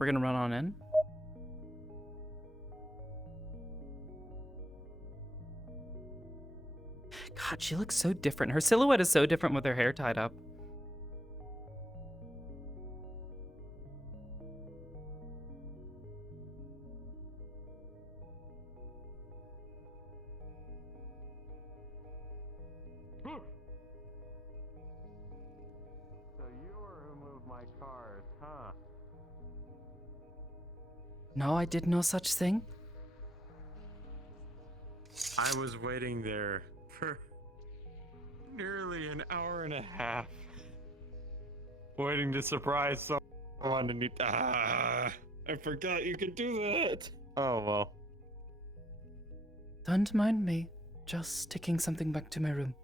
We're gonna run on in. God, she looks so different. Her silhouette is so different with her hair tied up. So you were who moved my cars, huh? No, I did no such thing. I was waiting there for nearly an hour and a half, waiting to surprise someone, and I forgot you could do that. Oh well. Don't mind me. Just taking something back to my room.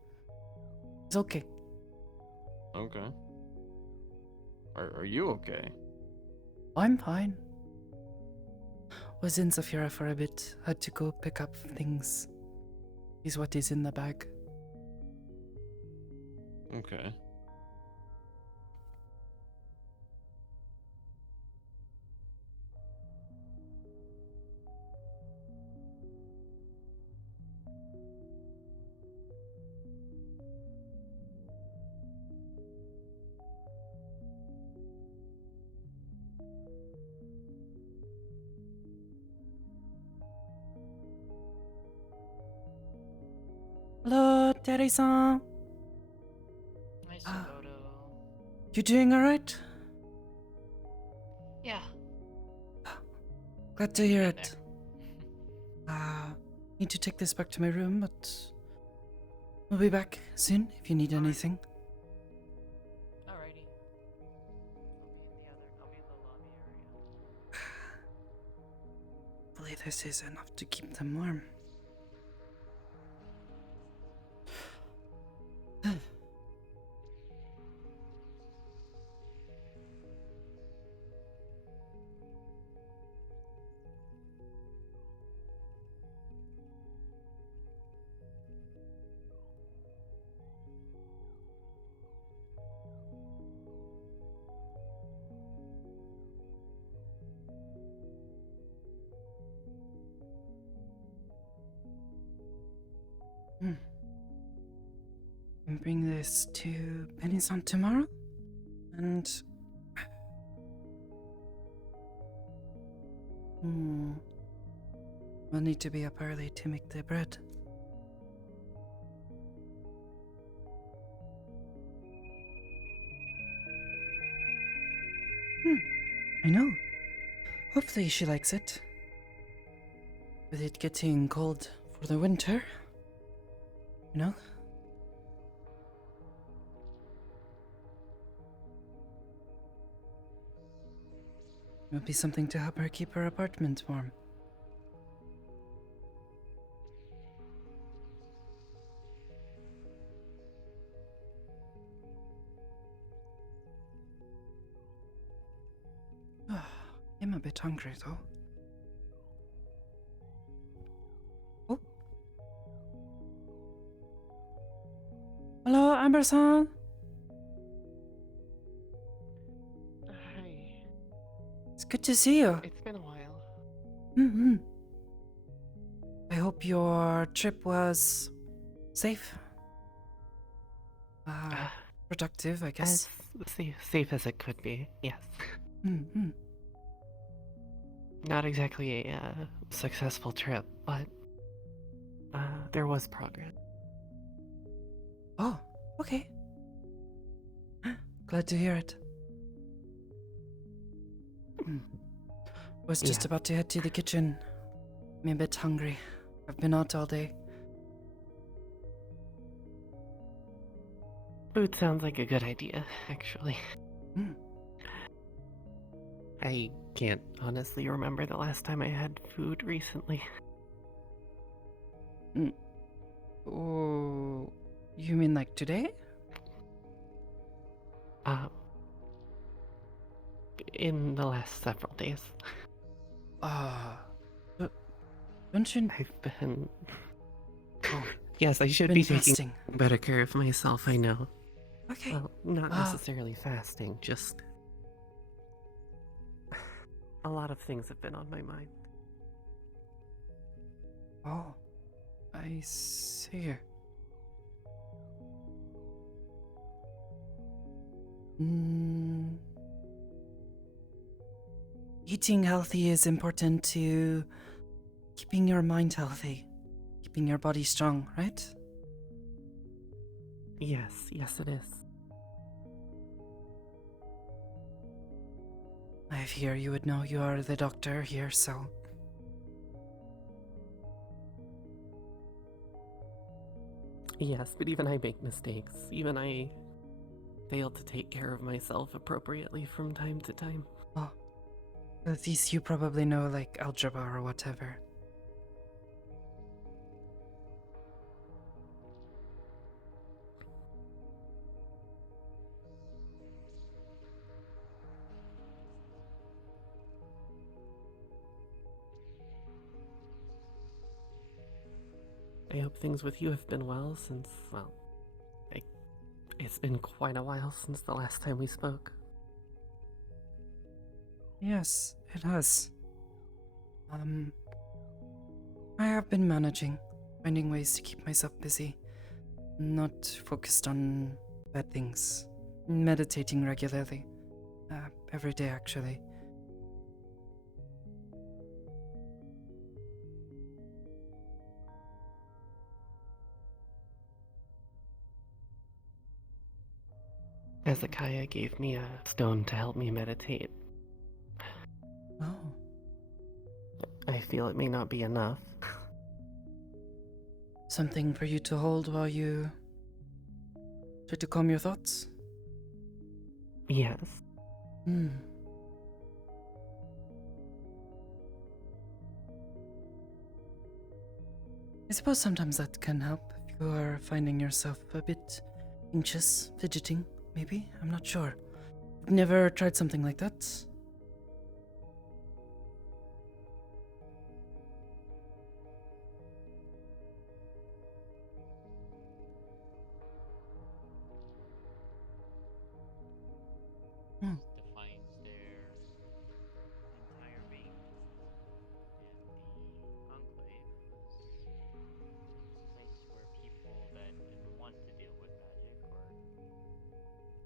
It's okay. Okay. Are you okay? I'm fine. Was in Zafira for a bit. Had to go pick up things. Is what is in the bag. Okay. Hello, Terry-san. Hi, Sakoto. You doing alright? Yeah. Glad to hear it. Need to take this back to my room, but we'll be back soon if you need anything. Alrighty. I'll be in the lobby area. Hopefully this is enough to keep them warm. And bring this to Penny-san tomorrow, and we'll need to be up early to make the bread. I know. Hopefully she likes it. With it getting cold for the winter, you know? It'll be something to help her keep her apartment warm. I'm a bit hungry though. Oh. Hello, Amber-san. Hi. It's good to see you. It's been a while. I hope your trip was safe. Productive, I guess. As safe as it could be, yes. Not exactly a successful trip, but there was progress. Oh, okay. Glad to hear it. Was just about to head to the kitchen. I'm a bit hungry. I've been out all day. Food sounds like a good idea, actually. I can't honestly remember the last time I had food recently. Oh, you mean like today? In the last several days. Don't you... I've been... Oh, yes, I should be taking better care of myself, I know. Okay. Well, not necessarily fasting, just... a lot of things have been on my mind. Oh, I see. Mm. Eating healthy is important to keeping your mind healthy, keeping your body strong, right? Yes, it is. I fear you would know you are the doctor here, so... Yes, but even I make mistakes. Even I fail to take care of myself appropriately from time to time. Oh, at least you probably know, like, algebra or whatever. I hope things with you have been well since, well, it's been quite a while since the last time we spoke. Yes, it has. I have been managing, finding ways to keep myself busy, not focused on bad things, meditating regularly, every day actually. Hezekiah gave me a stone to help me meditate. Oh, I feel it may not be enough. something for you to hold while you try to calm your thoughts? Yes. Hmm. I suppose sometimes that can help if you are finding yourself a bit anxious, fidgeting, maybe? I'm not sure. You've never tried something like that? Defines their entire being. And the Enclave was a place where people that didn't want to deal with magic or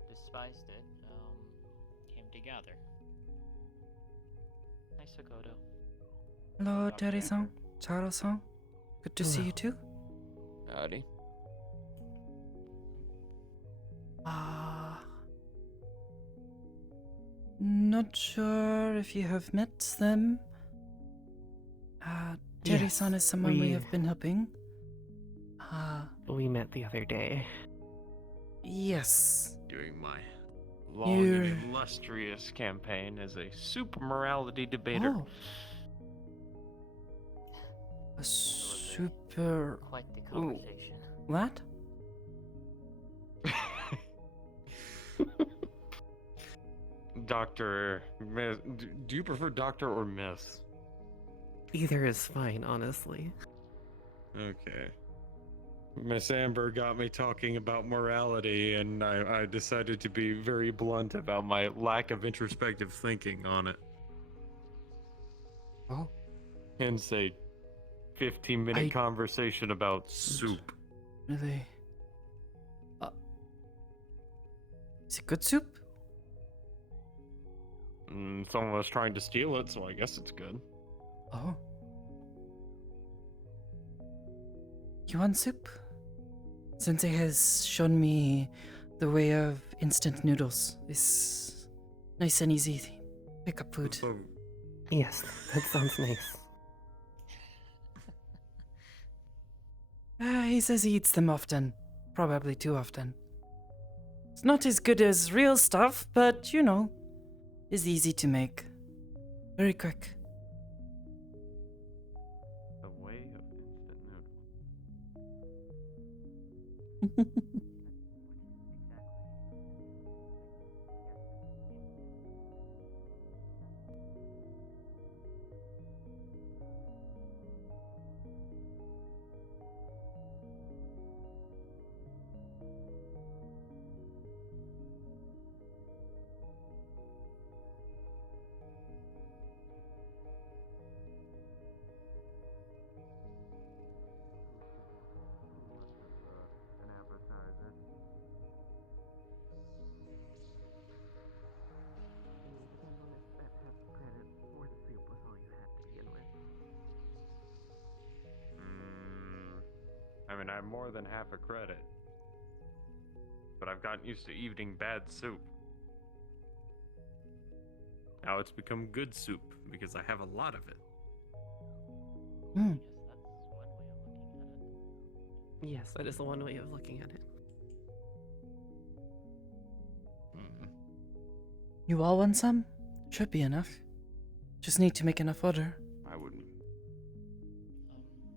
despised it came together. Hi, Sakoto. Hello, Dr. Terry-san, Amber. Charo-san. Good to see you too. Howdy. Not sure if you have met them. Terry-san is someone we have been helping. We met the other day. Yes. During my long and illustrious campaign as a super morality debater. Oh. A super... Quite the conversation. What? Doctor, do you prefer doctor or miss? Either is fine, honestly. Okay. Miss Amber got me talking about morality, and I decided to be very blunt about my lack of introspective thinking on it. Oh. Hence a 15-minute conversation about soup. Really? Is it good soup? Someone was trying to steal it, so I guess it's good. Oh. You want soup? Sensei has shown me the way of instant noodles. It's nice and easy. Pick up food. So, Yes, that sounds nice. He says he eats them often. Probably too often. It's not as good as real stuff, but you know, is easy to make. Very quick. the way of instant noodles. I mean, I'm more than half a credit. But I've gotten used to eating bad soup. Now it's become good soup because I have a lot of it. Hmm. Yes, that's one way of looking at it. Yes, that is one way of looking at it. Hmm. You all want some? Should be enough. Just need to make enough order. I wouldn't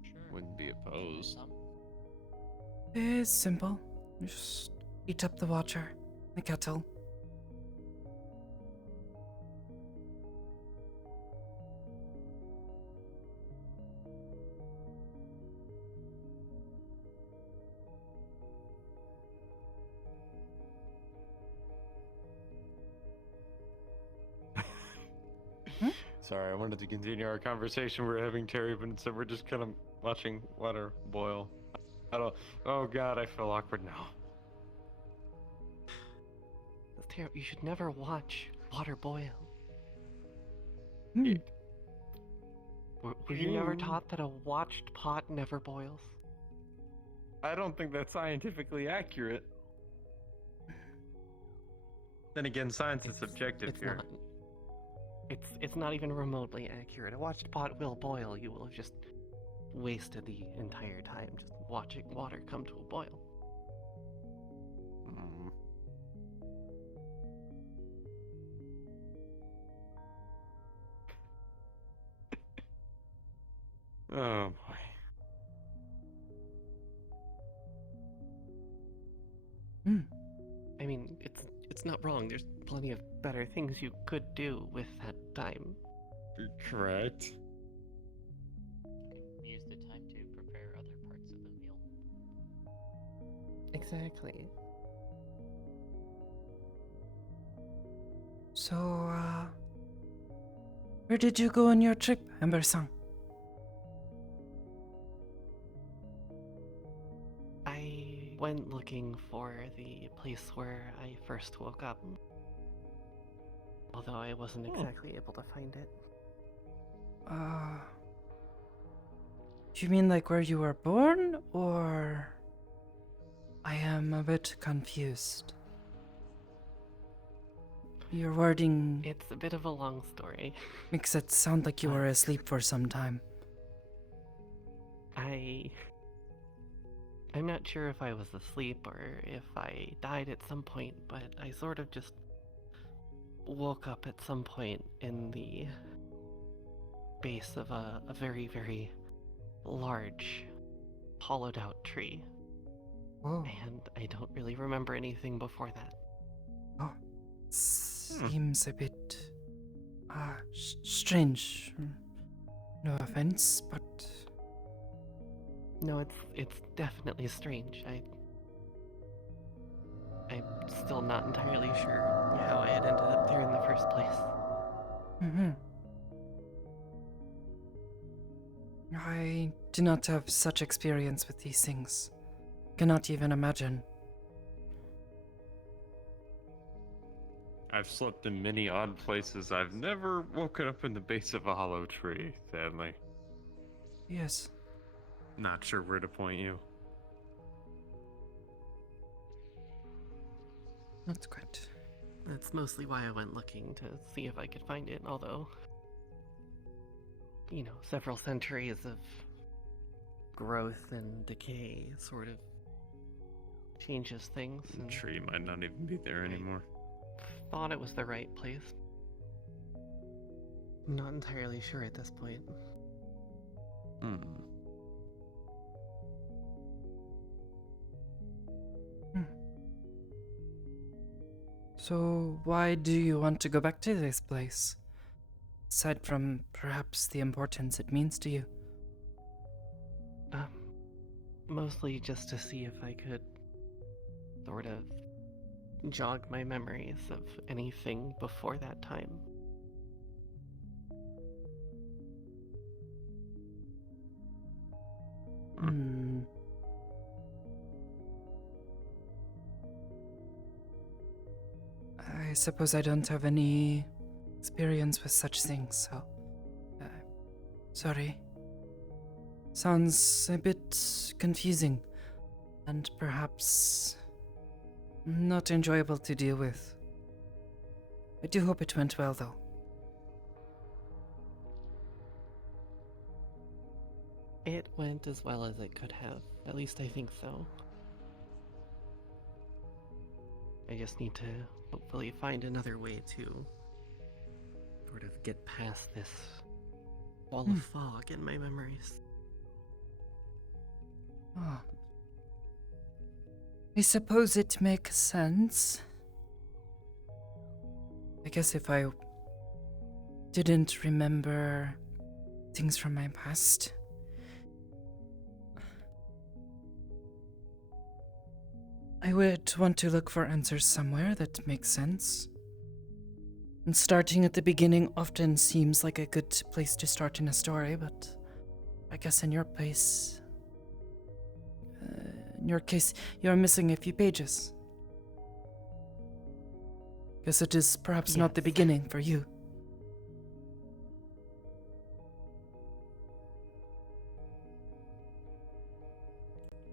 Sure. be opposed. Some? It's simple. Just heat up the water, the kettle. Sorry, I wanted to continue our conversation we were having, Terry, but instead we're just kind of watching water boil. I don't. Oh God, I feel awkward now. That's terrible. You should never watch water boil. Hmm. Were you never Ew. taught that a watched pot never boils? I don't think that's scientifically accurate. Then again, science is subjective it's here. Not. It's not even remotely accurate. A watched pot will boil. You will have just wasted the entire time just watching water come to a boil. Hmm. Oh boy. Hmm. I mean, it's not wrong. There's plenty of better things you could do with that time. You're correct. You can use the time to prepare other parts of the meal. Exactly. So, where did you go on your trip, Ember-san? I went looking for the place where I first woke up. Although I wasn't exactly able to find it. Do you mean like where you were born, or? I am a bit confused. Your wording It's a bit of a long story. makes it sound like you were asleep for some time. I'm not sure if I was asleep or if I died at some point, but I sort of just woke up at some point in the base of a very, very large, hollowed out tree. Oh, And I don't really remember anything before that. seems a bit strange. No offense, but No, it's definitely strange. I'm still not entirely sure how I had ended up there in the first place. I do not have such experience with these things. Cannot even imagine. I've slept in many odd places. I've never woken up in the base of a hollow tree, sadly. Yes. Not sure where to point you. Not quite. That's mostly why I went looking to see if I could find it, although, you know, several centuries of growth and decay sort of changes things. The And tree might not even be there anymore. thought it was the right place. I'm not entirely sure at this point. Hmm. So, why do you want to go back to this place? Aside from perhaps the importance it means to you. Mostly just to see if I could sort of jog my memories of anything before that time. I suppose I don't have any experience with such things, so... sorry. Sounds a bit confusing, and perhaps not enjoyable to deal with. I do hope it went well, though. It went as well as it could have. At least I think so. I just need to hopefully find another way to sort of get past this wall of fog in my memories. Ah. I suppose it makes sense. I guess if I didn't remember things from my past, I would want to look for answers somewhere that makes sense. And starting at the beginning often seems like a good place to start in a story, but I guess in your case, you're missing a few pages. Guess it is perhaps not the Yes. beginning for you.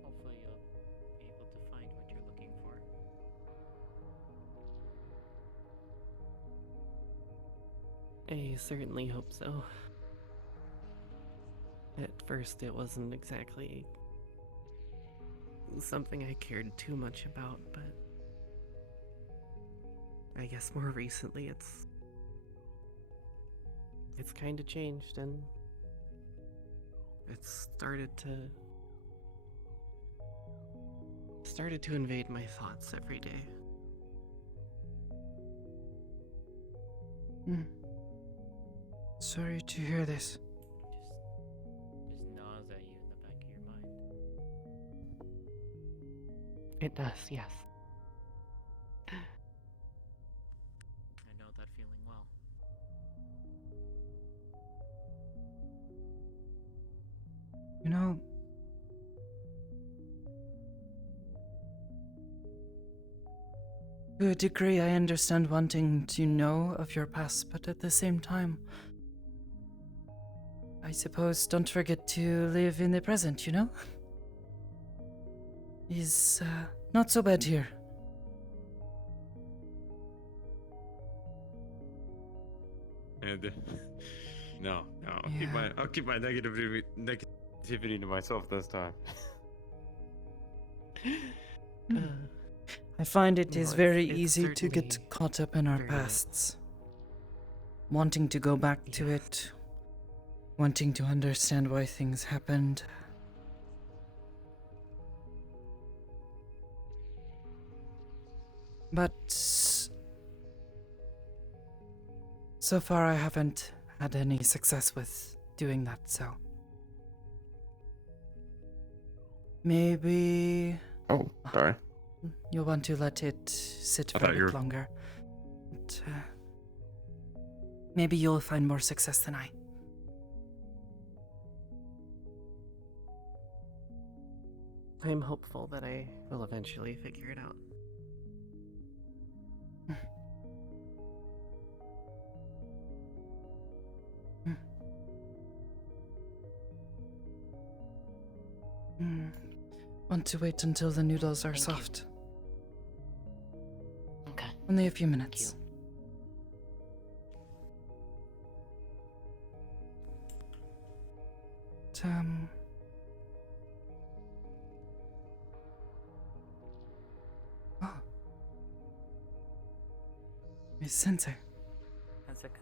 Hopefully you'll be able to find what you're looking for. I certainly hope so. At first, it wasn't exactly something I cared too much about, but I guess more recently it's kind of changed, and it's started to invade my thoughts every day. Sorry to hear this. Just gnaws at you in the back of your mind. It does, yes. I know that feeling well. You know, to a degree I understand wanting to know of your past, but at the same time, I suppose don't forget to live in the present, you know? Is not so bad here. And no, I'll Yeah. keep my negativity to myself this time. I find it No, is very it's easy to get certainly caught up in our very much- pasts. Wanting to go back to Yes. it. Wanting to understand why things happened. But so far I haven't had any success with doing that, so maybe Oh, sorry. you'll want to let it sit I for a thought you bit were- longer. But, maybe you'll find more success than I. I'm hopeful that I will eventually figure it out. Want to wait until the noodles are Thank you. soft. Okay. Only a few minutes. But, oh. Miss Sensei. Hansuka.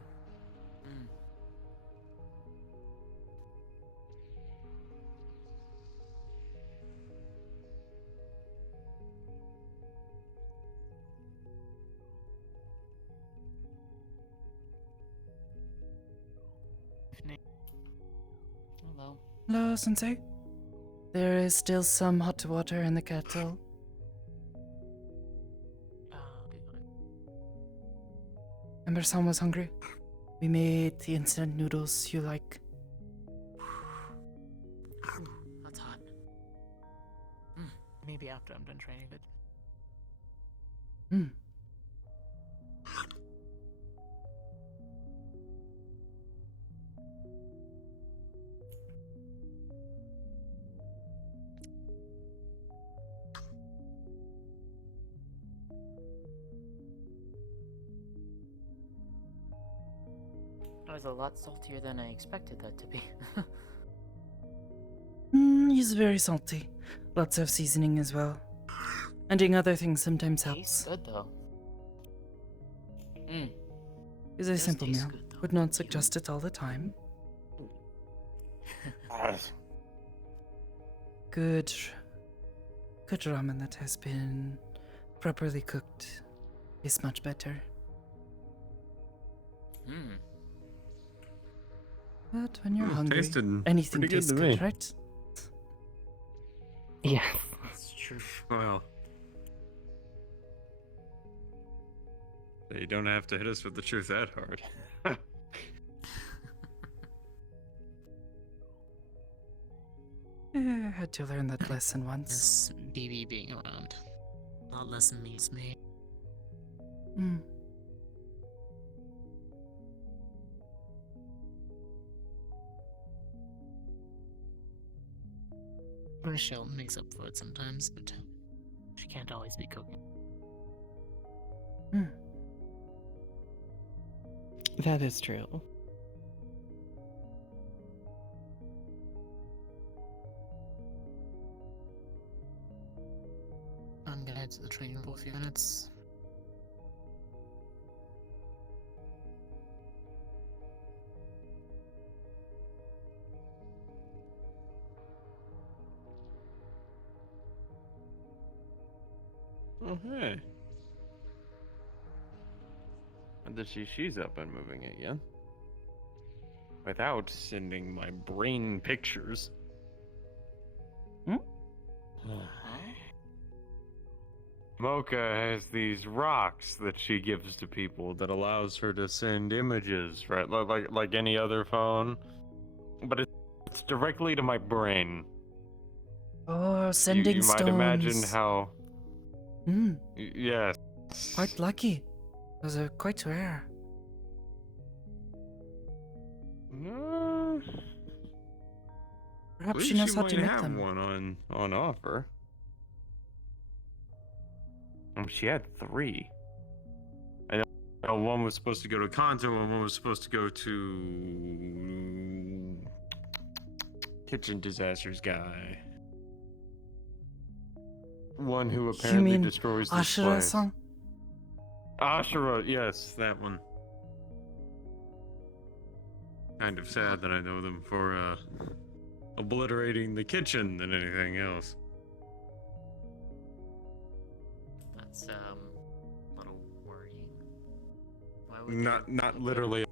Hello. Hello, Sensei. There is still some hot water in the kettle. Remember was hungry? We made the instant noodles you like. That's hot. Maybe after I'm done training, but That was a lot saltier than I expected that to be. He's very salty. Lots of seasoning as well. Adding other things sometimes Tastes helps. good though. Mm. It's a Does simple taste meal. good, though. Would not suggest it all the time. Good, good ramen that has been properly cooked is much better. Hmm. But when you're hungry, Tasted anything pretty good tastes to good, me. right? Yes. That's true. Well, you don't have to hit us with the truth that hard. I had to learn that lesson once. This BB being around. A lot less means me. Mm. Michelle makes up for it sometimes, but she can't always be cooking. Mm. That is true. I'm gonna head to the training for a few minutes. Oh, hey. And she's up and moving again. Without sending my brain pictures. Hmm? Mocha has these rocks that she gives to people that allows her to send images, right? Like any other phone. But it's directly to my brain. Oh, sending you stones. might imagine how... Mm, Yes. quite lucky. Those are quite rare. Perhaps she believe knows how to might make have them. one on offer. She had 3. I know one was supposed to go to Kanto, and one was supposed to go to kitchen disasters guy. One who apparently mean destroys this place. Ashura-san? Ashura, yes, that one. Kind of sad that I know them for obliterating the kitchen than anything else. That's a little worrying. Why would Not literally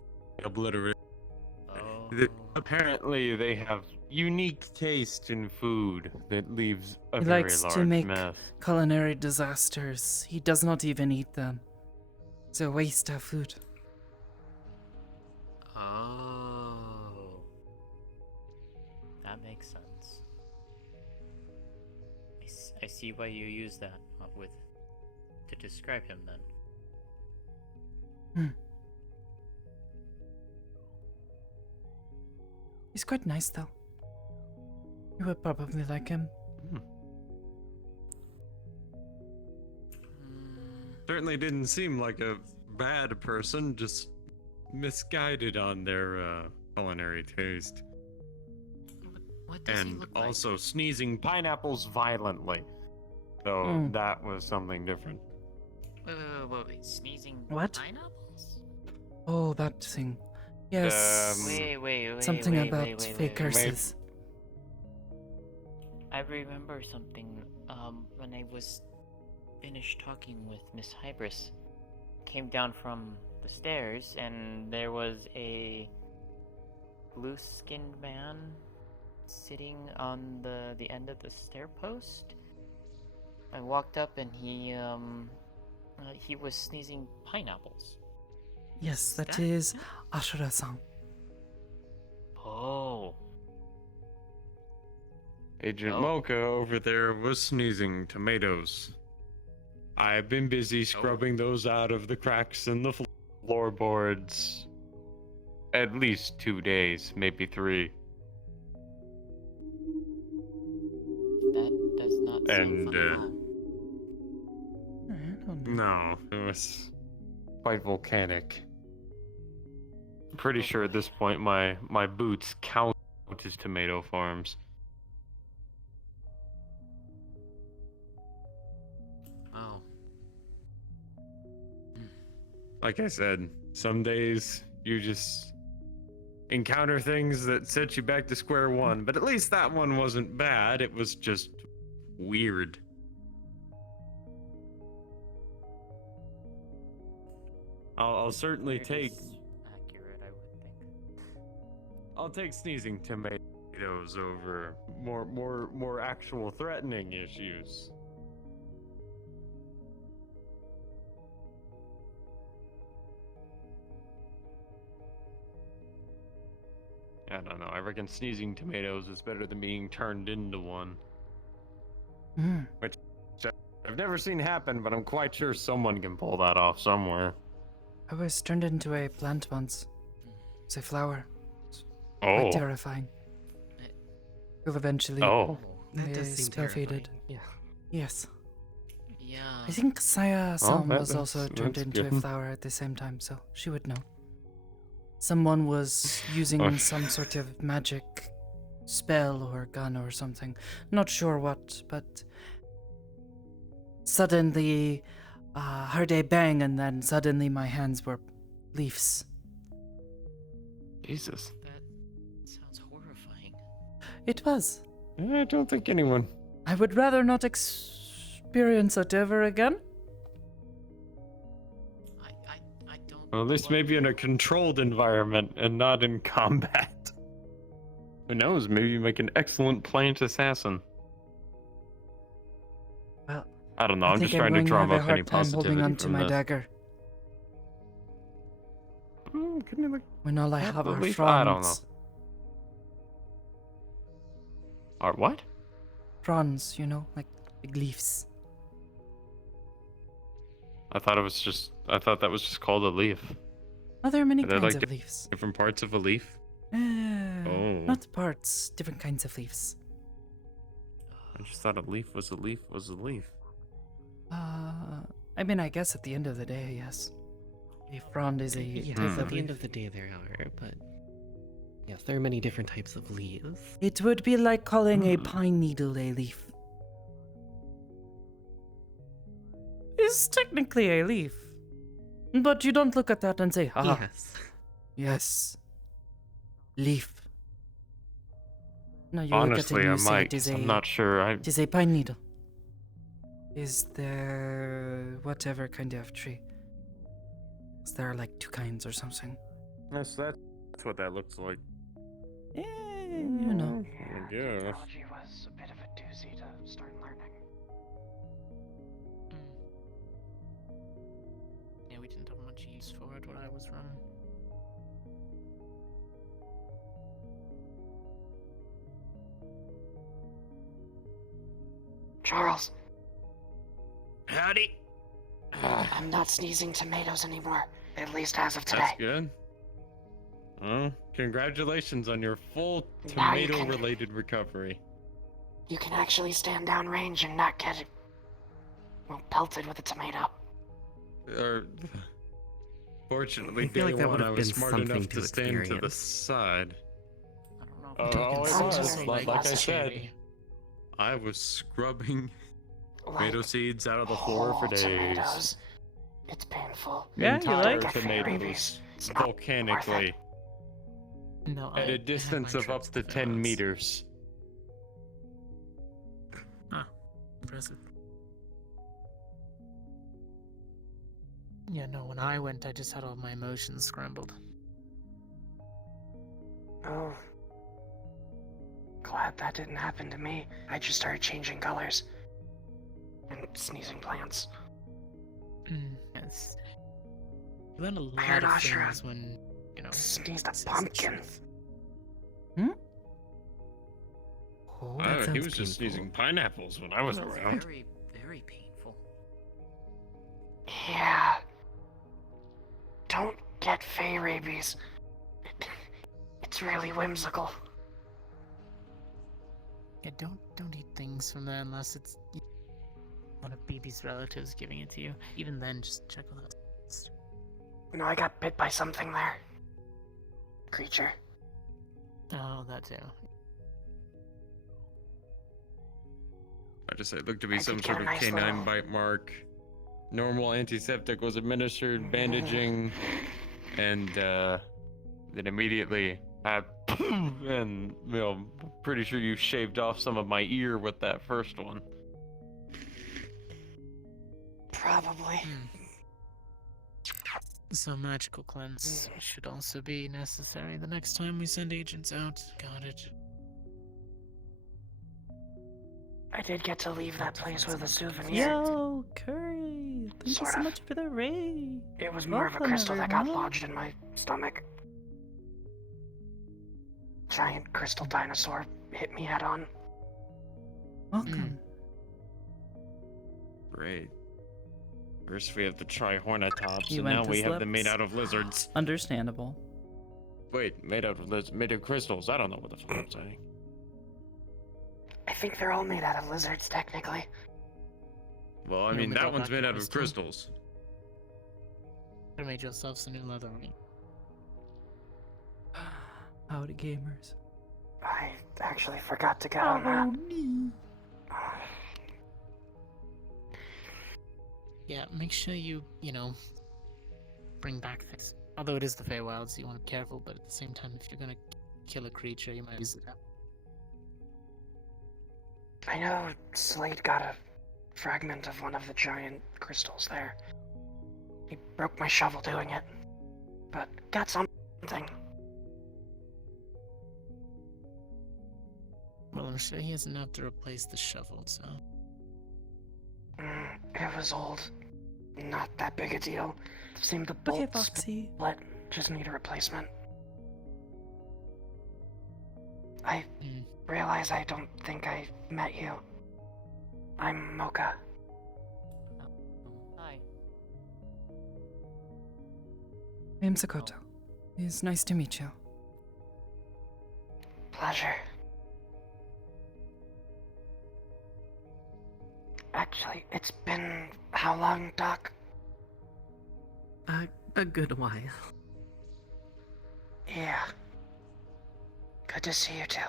obliterate. Oh. Apparently, they have unique taste in food that leaves a He very likes large to make mess. culinary disasters. He does not even eat them. It's a waste of food. Oh. That makes sense. I see why you use that to describe him then. He's quite nice, though. You would probably like him. Certainly didn't seem like a bad person, just misguided on their culinary taste. What does he And look like? also sneezing pineapples violently. So that was something different. Wait. Sneezing What? pineapples? Oh, that thing. Yes. Wait. Something wait, about wait, wait, fake wait, wait. curses. I remember something. When I was finished talking with Miss Hybris, came down from the stairs, and there was a blue-skinned man sitting on the end of the stair post. I walked up, and he was sneezing pineapples. Yes, that is Ashura-san. Oh. Agent Oh. Mocha over there was sneezing tomatoes. I've been busy scrubbing those out of the cracks in the floorboards. At least 2 days, maybe 3. That does not sound And, fun at all. I don't know. No, it was quite volcanic. Pretty sure at this point my boots count as tomato farms. Wow. Like I said, some days you just encounter things that set you back to square one, but at least that one wasn't bad, it was just weird. I'll certainly Weird take is accurate, I would think. I'll take sneezing tomatoes over more actual threatening issues. I don't know. I reckon sneezing tomatoes is better than being turned into one. Hmm. Which I've never seen happen, but I'm quite sure someone can pull that off somewhere. I was turned into a plant once. It's a flower. Oh. Quite terrifying. Will eventually Oh. That does be seem spell faded. terrifying. Yeah. Yes. Yeah. I think Saya Sam was also that's turned into a good. flower at the same time, so she would know. Someone was using Oh. some sort of magic spell or gun or something. Not sure what, but suddenly heard a bang, and then suddenly my hands were leaves. Jesus. That sounds horrifying. It was. I don't think anyone. I would rather not experience it ever again. I don't. Well, at least maybe in a controlled environment and not in combat. Who knows? Maybe you make an excellent plant assassin. Well, I don't know. I I'm think just trying to going drum have a up any hard time holding positivity on to from my this. dagger Couldn't you, like, when all I Have have a are leaf? I don't fronds. Or what? Fronds, you know, like big leaves. I thought that was just called a leaf. Oh, there are many Are there, kinds like, of leaves. Different parts of a leaf. Oh. Not parts, different kinds of leaves. I just thought a leaf was a leaf was a leaf. I mean, I guess at the end of the day, yes. A frond is a Yeah, type at of the end leaf. of the day there are, but yes, there are many different types of leaves. It would be like calling a Hmm. pine needle a leaf. It's technically a leaf. But you don't look at that and say, ah, Yes. yes, leaf. No, you Honestly, look at it I and you say might. it is 'Cause a, I'm not sure. it is a pine needle. Is there whatever kind of tree? Is there like two kinds or something? That's what that looks like. You know. I guess. Technology was a bit of a doozy to start learning. Yeah, we didn't have much use for it when I was running. Charles, Howdy. I'm not sneezing tomatoes anymore, at least as of today. That's good. Well, congratulations on your full Now you can- tomato-related recovery. You can actually stand downrange and not get it, well, pelted with a tomato. Fortunately, I feel day like that one, I would've was been smart something enough to to stand to the experience. side. I don't know. Oh, if oh, it Sounds was. very Like I pleasant. said, I was scrubbing Like tomato seeds out of the floor for whole days. tomatoes. It's painful. Yeah, you Entire like? tomatoes, It's not worth volcanically, it. No, at a distance of up to 10 meters. Impressive. Yeah, no, when I went, I just had all my emotions scrambled. Oh. Glad that didn't happen to me. I just started changing colors. And sneezing plants. Yes. You learn a I heard lot of Ashura things when, you know. sneezed a says the pumpkin. truth. Oh, that He sounds was just painful. sneezing pineapples when I was That's around. very, very painful. Yeah. Don't get fey rabies. It's really whimsical. Yeah, don't eat things from there unless it's one of BB's relatives giving it to you. Even then, just check with us. No, I got bit by something there. creature. Oh, that too. I just say it looked to be I some did sort get of a nice canine little- bite mark. Normal antiseptic was administered, bandaging, and then immediately and pretty sure you shaved off some of my ear with that first one. Probably. So magical cleanse should also be necessary the next time we send agents out. Got it. I did get to leave that place with a souvenir. Yo, Curry! Thank you Sort so of. much for the raid. It was more of a Welcome, crystal that got everyone. lodged in my stomach. Giant crystal dinosaur hit me head on. Welcome. Great. First we have the Trihornatops, He and went now to we have them made Slips. out of lizards. Understandable. Wait, made out of crystals. I don't know what the fuck I'm saying. I think they're all made out of lizards, technically. Well, I You mean, only that got one's back made to out of crystal? crystals. You made yourself some new leather. Howdy, gamers. I actually forgot to get on that. Yeah, make sure you bring back things. Although it is the Feywild, so you want to be careful, but at the same time, if you're gonna kill a creature, you might use it up. I know Slade got a fragment of one of the giant crystals there. He broke my shovel doing it, but got something. Well, I'm sure he has enough to replace the shovel, so... It was old. Not that big a deal. Seemed the Okay, bolt Foxy. split. Just need a replacement. I realize I don't think I met you. I'm Mocha. Hi. I am Sakoto. It's nice to meet you. Pleasure. Actually, it's been how long, Doc? A good while. Yeah. Good to see you too.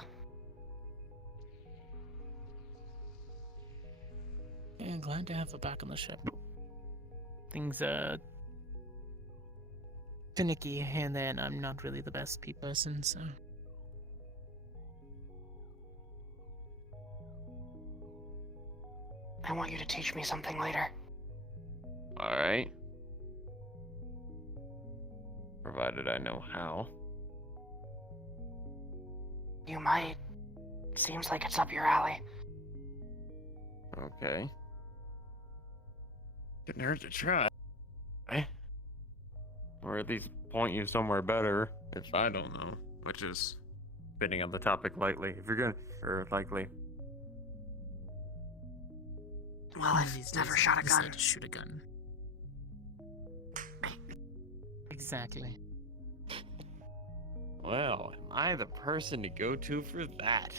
Yeah, glad to have her back on the ship. Things, finicky, and then I'm not really the best person, so... I want you to teach me something later. Alright. Provided I know how. You might. Seems like it's up your alley. Okay. Couldn't hurt to try. Or at least point you somewhere better, if I don't know. Which is spitting on the topic lightly. If you're gonna, or likely. Well, One of I've these never days, shot I'll a gun. decide to shoot a gun. Exactly. Well, am I the person to go to for that?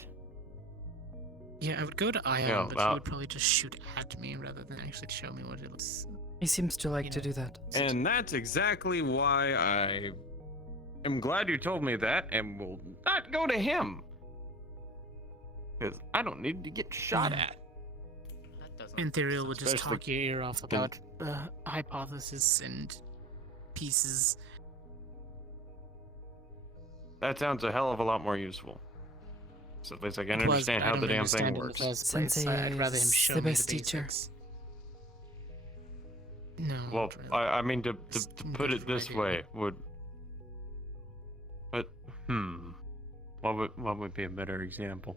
Yeah, I would go to Ion, Yeah, but well- he would probably just shoot at me rather than actually show me what it looks. He seems to like You to know. do that. And that's exactly why I am glad you told me that and will not go to him. Because I don't need to get shot Yeah. at. And Theriel would just Especially talk your ear off about hypothesis and pieces. That sounds a hell of a lot more useful. So at least I can Plus, understand I how don't the damn understand thing in the works. first place. Sensei I'd rather him is show the me best the teacher. basics. No. Well, not really. I mean to Just put it good this idea. way would. But what would be a better example?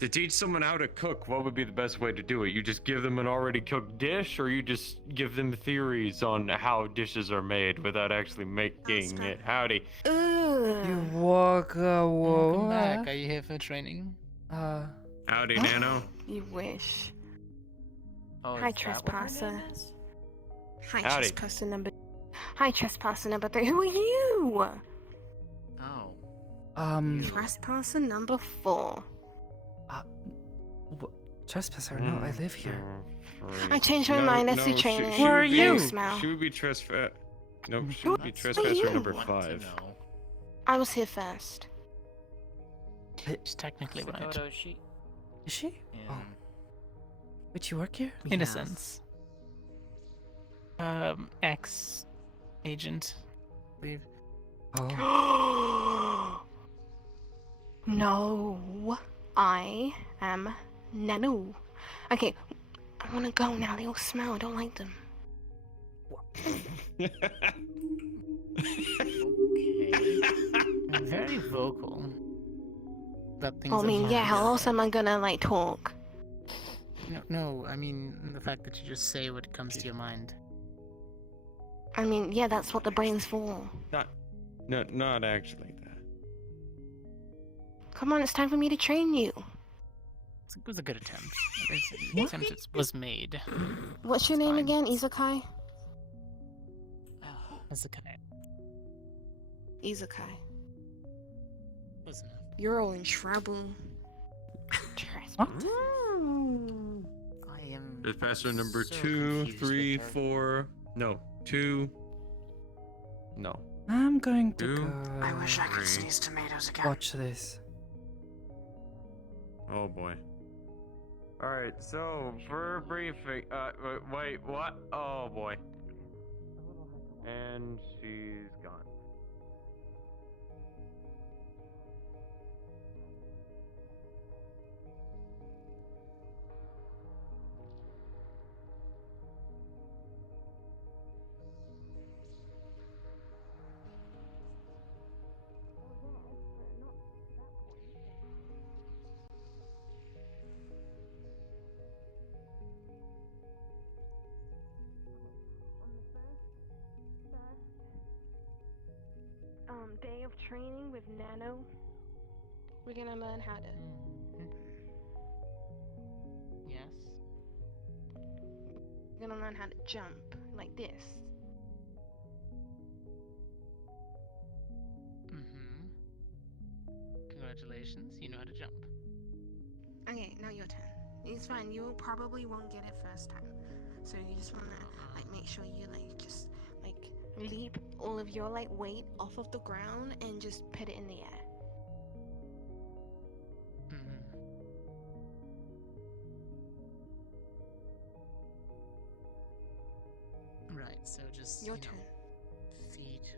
To teach someone how to cook, what would be the best way to do it? You just give them an already cooked dish, or you just give them theories on how dishes are made without actually making it? Howdy. You walk Welcome back. away. Are you here for training? Howdy, Nano. You wish. Oh, Hi, is that what her trespasser. name is? Hi, Howdy. trespasser number. Hi, trespasser number 3. Who are you? Oh. Trespasser number 4. Trespasser, no, I live here. I changed my mind. Let's do training. Who are you? Smell. She would be trespass. Nope, should be That's trespasser you number want to 5. know. I was here first. It's technically what I Sakoto, she. Is she? Yeah. Oh. But you work here? in a Yes. sense. Ex agent, I believe. Oh. No, I am Nanu. Okay, I wanna go now. They all smell. I don't like them. Okay. Very vocal about things. Well, I that mean, you yeah. don't How know. else am I gonna like talk? No, I mean the fact that you just say what comes to your mind. I mean, yeah. That's what the brain's for. Not actually that. Come on, it's time for me to train you. It was a good attempt. The attempt was made. What's your It's name fine. again? Izakai? As a kind Izakai. close enough. You're all in trouble. What? I am. Trespasser number so 2, confused 3, with her. 4. No, 2. No. I'm going to Two. go. I wish I could Three. sneeze tomatoes again. watch this. Oh boy. Alright, so for a briefing. Wait, what? Oh boy. And she's gone. Day of training with Nano. We're gonna learn how to. Yes. We're gonna learn how to jump like this. Congratulations, you know how to jump. Okay, now your turn. It's fine. You probably won't get it first time, so you just wanna like make sure you like just like leap all of your like weight off of the ground and just put it in the air. Right, so just Your you know, turn. feet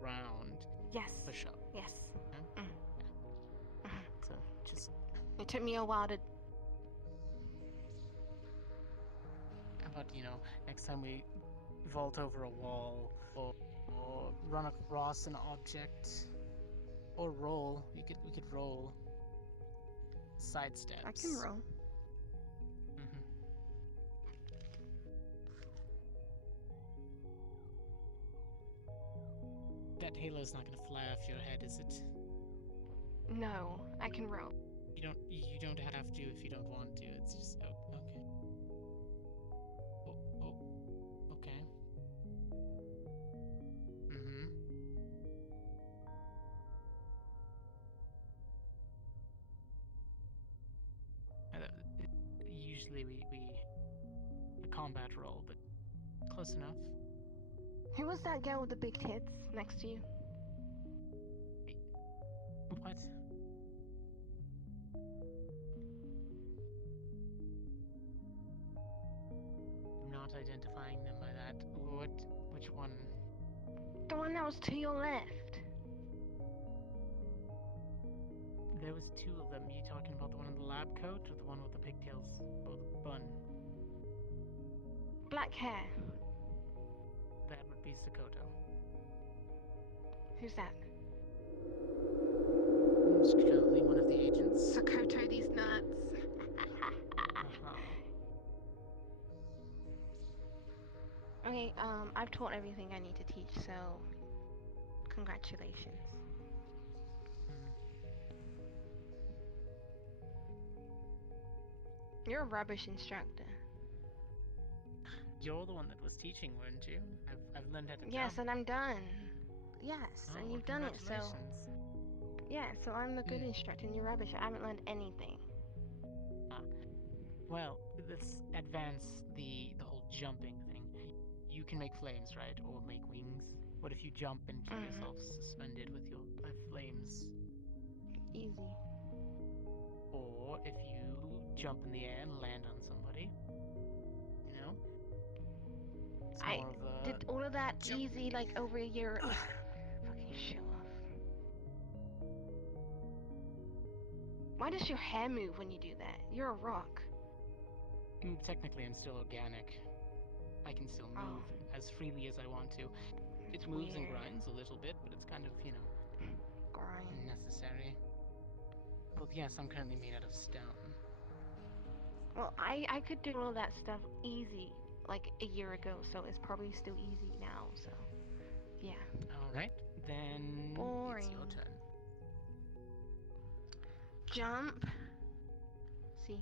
round, Yes. push up. Yes. Huh? Mhm. So just It took me a while to. how about next time we vault over a wall or run across an object or roll. We could roll side steps. I can roll. Mhm. That halo's not gonna fly off your head, is it? No, I can roll. You don't have to if you don't want to. It's just okay. Okay. Mm-hmm. Usually we a combat roll, but close enough. Who was that girl with the big tits next to you? What? I'm not identifying them by that. Which one? The one that was to your left. There was two of them. You talking about the one in the lab coat or the one with the pigtails or the bun? Black hair. That would be Sakoto. Who's that? Who's currently one of the agents? Sakoto, these nuts. Uh-huh. Okay, I've taught everything I need to teach, so congratulations. You're a rubbish instructor. You're the one that was teaching, weren't you? I've learned how to Yes, jump. and I'm done. Yes, Oh, and well, you've done it, so congratulations. yeah, so I'm the good Mm. instructor and you're rubbish. I haven't learned anything. Well, let's advance the whole jumping thing. you can make flames, right? Or make wings. What if you jump and keep yourself suspended with your flames? Easy. Or if you jump in the air and land on somebody, you know? It's I more of a did all of that jump. easy like over a year. Fucking show off. Why does your hair move when you do that? You're a rock. Technically, I'm still organic. I can still Oh. move as freely as I want to. It It's moves and weird. grinds a little bit, but it's kind of, Grind. necessary. Well, yes, I'm currently made out of stone. Well, I could do all that stuff easy like a year ago, so it's probably still easy now, so yeah. Alright, then it's your Boring. turn. Jump. See.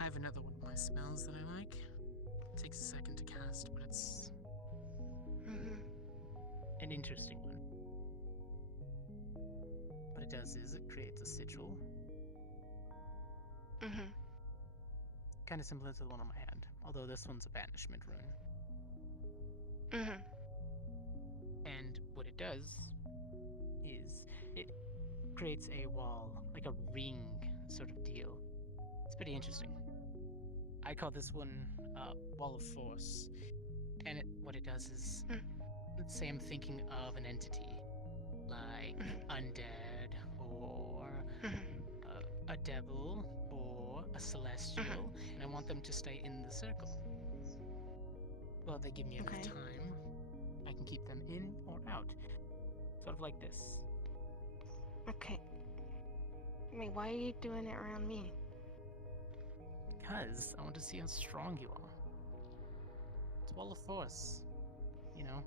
I have another one of my spells that I like. It takes a second to cast, but it's an interesting one. What it does is it creates a sigil, kind of similar to the one on my hand, although this one's a banishment rune. And what it does is it creates a wall, like a ring sort of deal. It's pretty interesting. I call this one Wall of Force. And what it does is, let's say I'm thinking of an entity, like undead, or a devil, or a celestial, and I want them to stay in the circle. Well, they give me enough time. I can keep them in or out. Sort of like this. Okay. Wait, why are you doing it around me? Because I want to see how strong you are. It's Wall of Force, you know?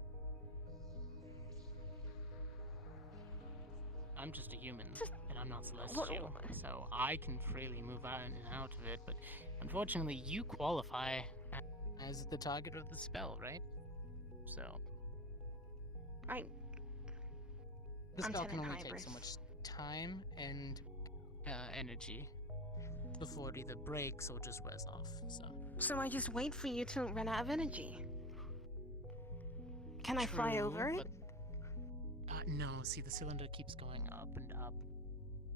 I'm just a human, and I'm not celestial, so I can freely move out and out of it, but unfortunately you qualify as the target of the spell, right? So... The spell can only take so much time and energy before it either breaks or just wears off, so... So I just wait for you to run out of energy. Can I fly True, over it? but, no, see, the cylinder keeps going up and up.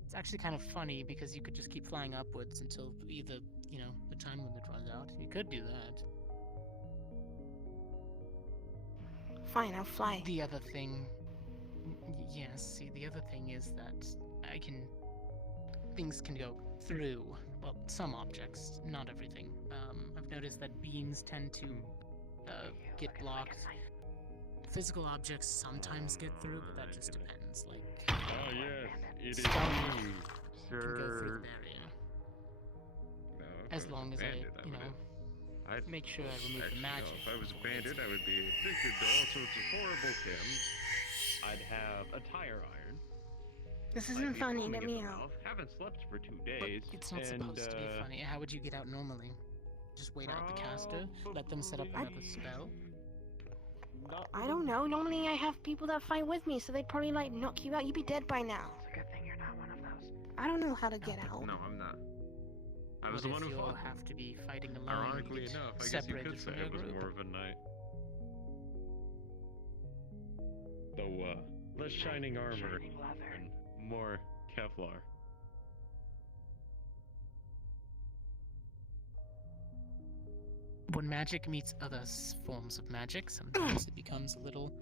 It's actually kind of funny because you could just keep flying upwards until either, the time limit runs out. You could do that. Fine, I'll fly. The other thing... Yes, see, the other thing is that things can go through, well, some objects, not everything. I've noticed that beams tend to get blocked. Physical objects sometimes get through, but that just depends. Like, Oh yes, it is stone me, can go through sir. the barrier. No, if As I was long a as bandit, I'd make sure I remove the actually, magic. no, if I was a bandit, I would be addicted to all sorts of horrible chems. I'd have a tire iron. This I'd isn't be funny, foaming let at me the out. mouth, haven't slept for 2 But days. it's not supposed to be funny. How would you get out normally? Just wait out the caster, let them set up another spell? I don't know. Normally I have people that fight with me, so they'd probably like knock you out. You'd be dead by now. It's a good thing you're not one of those. I don't know how to get out. No, I'm not. I was What the one if who you'll fought. have to be fighting alone? Ironically get enough, I guess you separated could say from your it was group? more of a knight. So, less shining armor Shining leather. and more Kevlar. When magic meets other forms of magic, sometimes it becomes a little...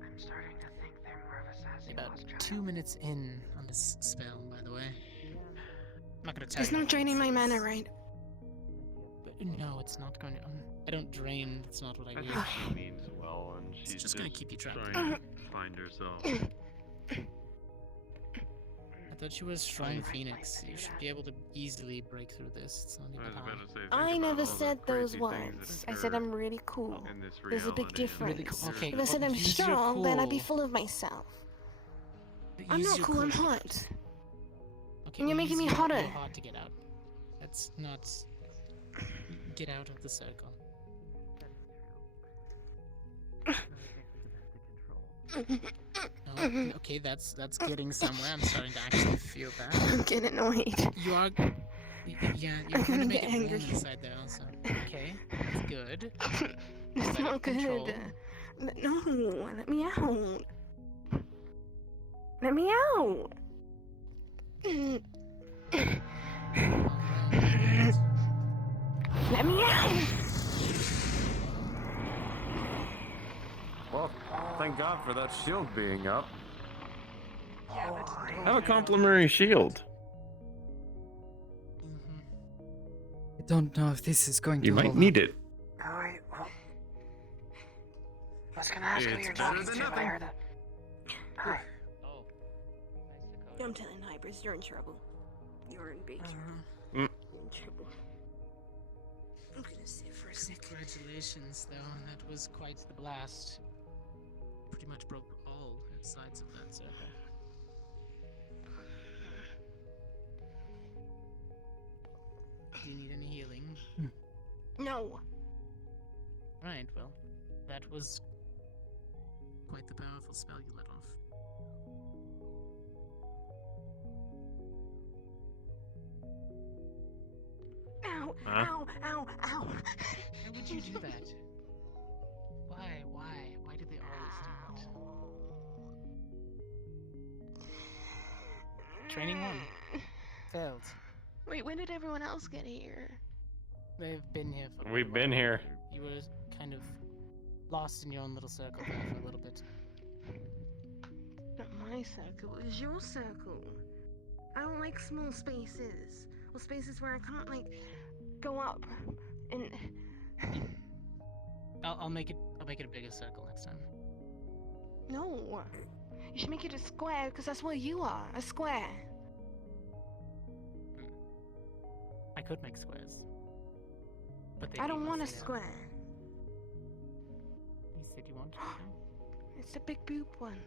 I'm starting to think they're more of a sassy About lost child. 2 minutes in on this spell, by the way. I'm not gonna tell It's you not what draining my it mana, says. right? But no, it's not going to... I don't drain, that's not what I I do. think she means well, and she's just gonna keep you trapped. trying to find herself. I thought you were a strong phoenix. You should be able to easily break through this. It's not I even was about hard. to say, think I about never all the said those crazy things that words. I said occur I'm really cool. in this There's a big reality, and difference. Really cool. Okay, If I said I'm use your strong, then I'd be cool. full of myself. I'm Use not your cool, I'm to get hot. out. Okay, And you're well, making use me your hotter. hot to get out. Let's not get out of the circle. Oh, okay, that's getting somewhere. I'm starting to actually feel that. I'm getting annoyed. You are, yeah, I'm you're going gonna to make get it warm angry. inside there also. Okay, that's good. It's Let not it control. good. No, let me out. Let me out. Alright. Let me out. Well, thank God for that shield being up. Yeah, that didn't Have a very well. complimentary shield. Mhm. I don't know if this is going You to might hold need up. it. Oh, wait, well, I was gonna ask who It's you're better talking than to, but I nothing. heard a... Hi. Oh, nice to I'm telling Hybris, you're in trouble. You're in big trouble. Uh-huh. You're in trouble. I'm gonna sit for a second. Congratulations, though. That was quite the blast. Pretty much broke all sides of that circle. Do you need any healing? No. Right, well, that was quite the powerful spell you let off. Ow, Huh? ow, ow, ow. Why would you do that? Why? Why? Why do they always do that? Training 1. Failed. Wait, when did everyone else get here? They've been here for quite a We've been while. here. You were kind of lost in your own little circle there for a little bit. Not my circle, it was your circle. I don't like small spaces. Or spaces where I can't, like, go up and... I'll make it a bigger circle next time. No. You should make it a square, because that's what you are, a square. I could make squares. But I don't want a to. square. You said you wanted to. It's a big boob one.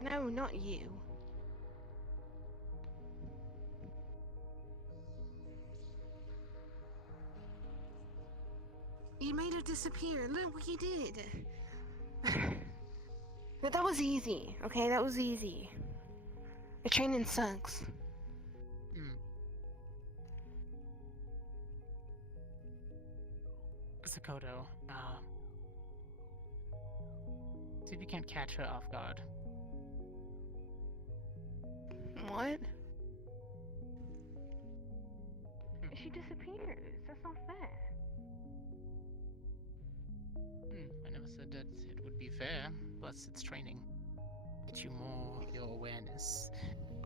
No, not you. You made her disappear. Look what you did. But that was easy, okay? That was easy. The training sucks. Sakoto, see if you can't catch her off guard. What? She disappears. That's not fair. I never said that it would be fair. Plus, it's training. Get you more of your awareness.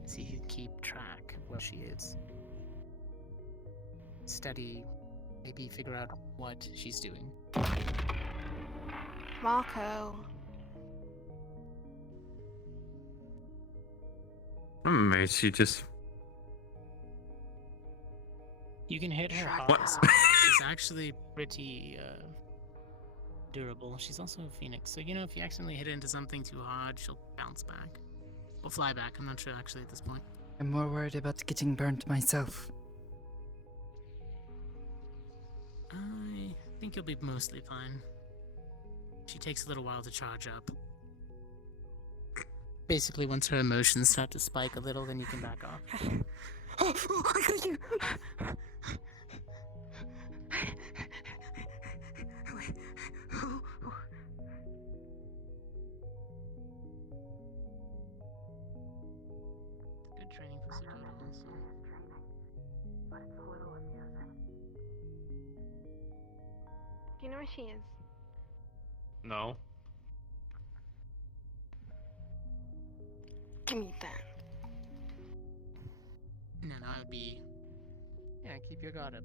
See if you keep track of where she is. Study, maybe figure out what she's doing. Marco. She just... You can hit her Shrug hard. it so off. She's actually pretty durable. She's also a phoenix, so you know if you accidentally hit into something too hard, she'll bounce back. Or fly back, I'm not sure actually at this point. I'm more worried about getting burnt myself. I think you'll be mostly fine. She takes a little while to charge up. Basically, once her emotions start to spike a little, then you can back off. Oh, I got you. Good training for Sakoto also. Do you know where she is? No. Give me that. No, that would be... Yeah, keep your guard up.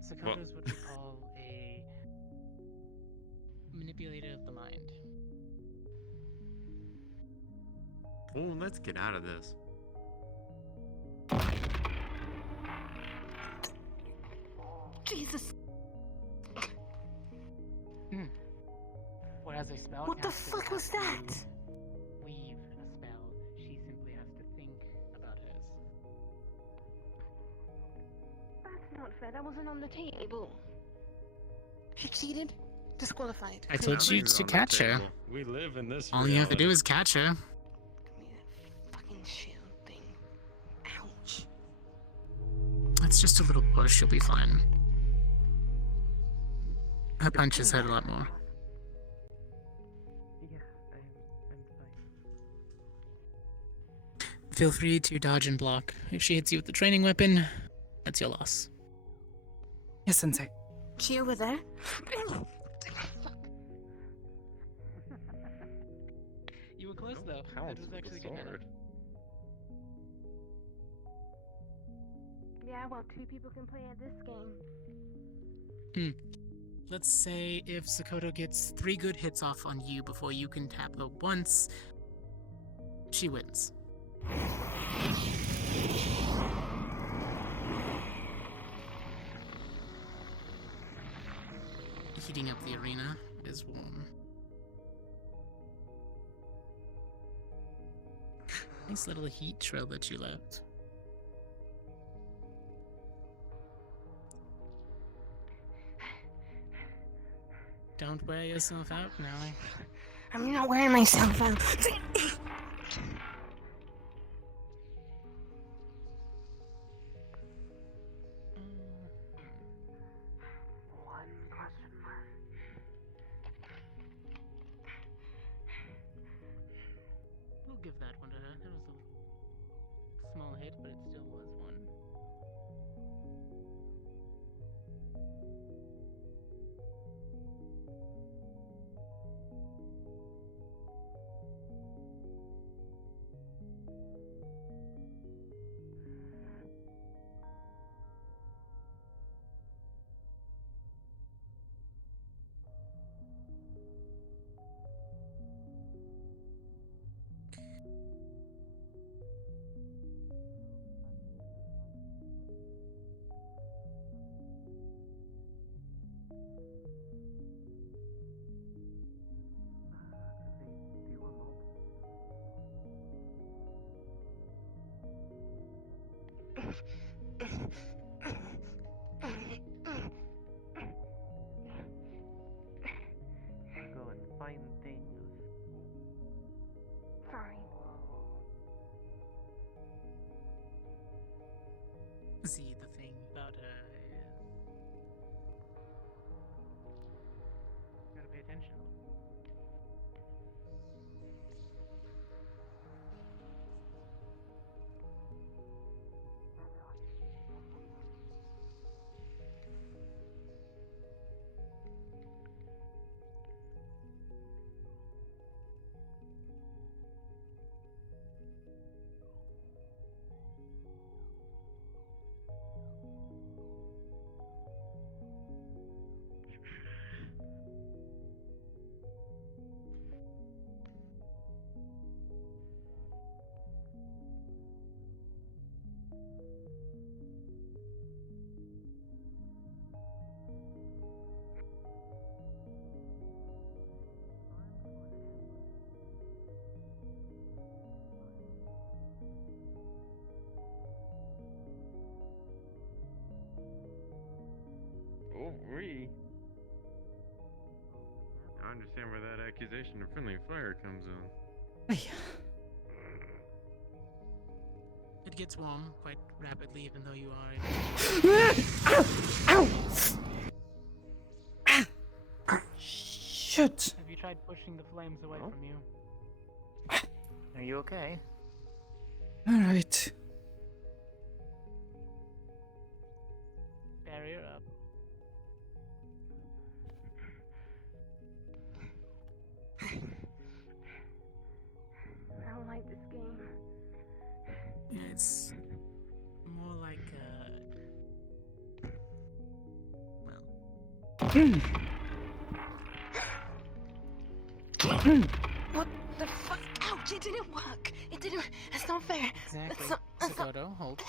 Sakoto's what we call a manipulator of the mind. Oh, let's get out of this. Jesus. What has a spell? What the fuck was that? fair. That wasn't on the table. She cheated. Disqualified. I told you Nothing's to on the catch her. table. We live in this All you have to do reality. is catch her. Give me that fucking shield thing. Ouch. It's just a little push, you'll be fine. Her punches hurt a lot more. Yeah, I'm fine. Feel free to dodge and block. If she hits you with the training weapon, that's your loss. Yes, Sensei. She over there? You were close though. Pounce with the sword. Yeah, well, two people can play at this game. Let's say if Sakoto gets 3 good hits off on you before you can tap her once, she wins. Heating up the arena. It is warm. Nice little heat trail that you left. Don't wear yourself out now. I'm not wearing myself out. We'll give that one to her. That was a small hit, but it still was one. Go and find things. Fine. See, the thing about her is... Gotta pay attention. Oh, I understand where that accusation of friendly fire comes in. It gets warm quite rapidly, even though you are... Shit! Have you tried pushing the flames away Oh. from you? Are you okay? Alright. Barrier up. I don't like this game. It's more like What the fuck? Ouch, it didn't work. It didn't. That's not fair. exactly. That's not. Sakoto, hold.